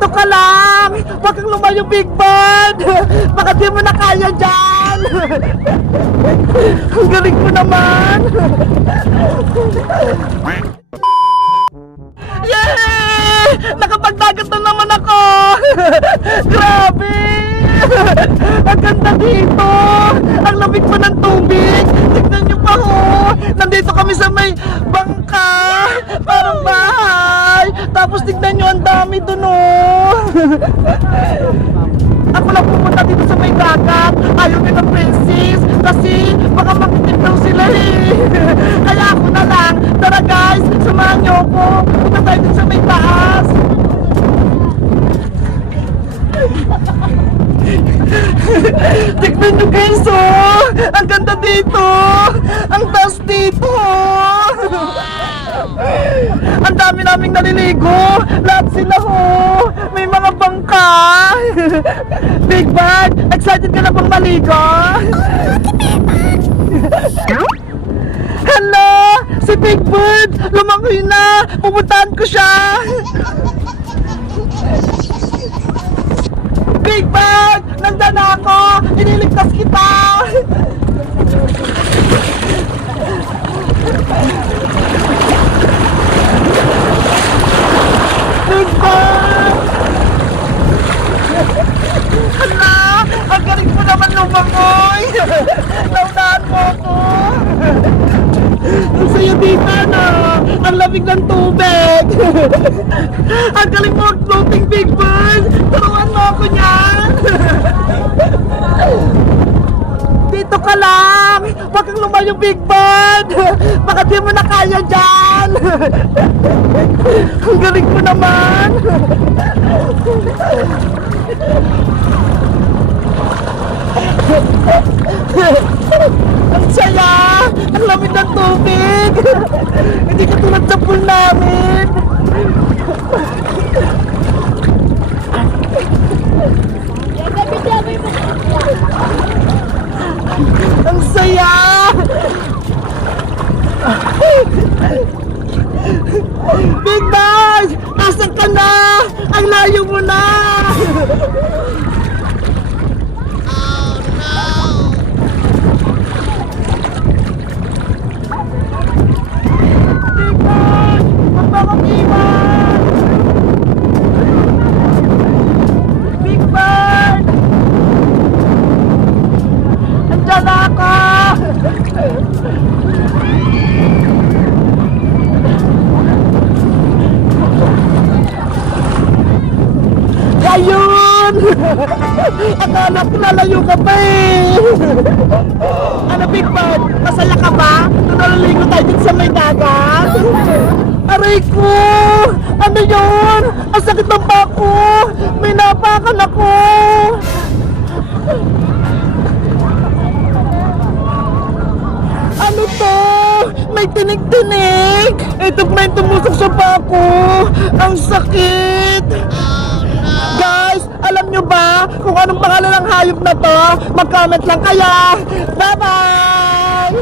Dito ka lang! Huwag kang lumayo, Big Bird! Baka di mo na kaya dyan! Ang galing mo naman! Yay! Nakapagdagat na naman ako! Grabe! Ang ganda dito! Ang lamig pa ng tubig! Tignan niyo pa ho! Nandito kami sa may bangka! Parang bahay! Tapos tignan niyo, ang dami dun oh! Ako lang pumunta dito sa may dagat. Ayaw din ng princess kasi baka makitim daw sila eh. Kaya ako na lang. Tara guys, samahan niyo ako. Punta tayo dito sa may taas. Tignan niyo guys oh. Ang ganda dito. Ang taas dito. Ang dami naming naliligo. Lahat sila ho. May mga bangka. Big Bird, excited ka na bang maligo? Hello! Si Big Bird! Lumangoy na! Pupuntahan ko siya! Big Bird! Nandyan na ako! Iniligtas kita! Big Bird! Hala! Ang galing mo naman lumangoy! Naunahan mo ako! Ang sayo dito na! Ang lamig ng tubig! Ang galing mo mag-floating, Big Bird! Turuan mo ako niyan! Dito ka lang! Huwag kang lumayo, Big Bird! Baka di mo na kaya dyan! Ang galing mo naman! Ang saya! Ang lamig ng tubig! Hindi ka tulad sa pool namin! Ang saya! Big Bird! Asan ka na? Ang layo mo na! Big Bird! Andiyan na ako! Ayun! Akala ko nalayo ka pa eh! Ano Big Bird? Masaya ka ba? Naliligo tayo dito sa may dagat? Aray ko! Ano yun? Ang sakit ng bako! May napakan ako! Ano to? May tinig-tinig! Ito pa yung tumusok sa bako! Ang sakit! Guys, alam nyo ba kung anong pangalan ng hayop na to? Mag-comment lang kaya! Bye-bye!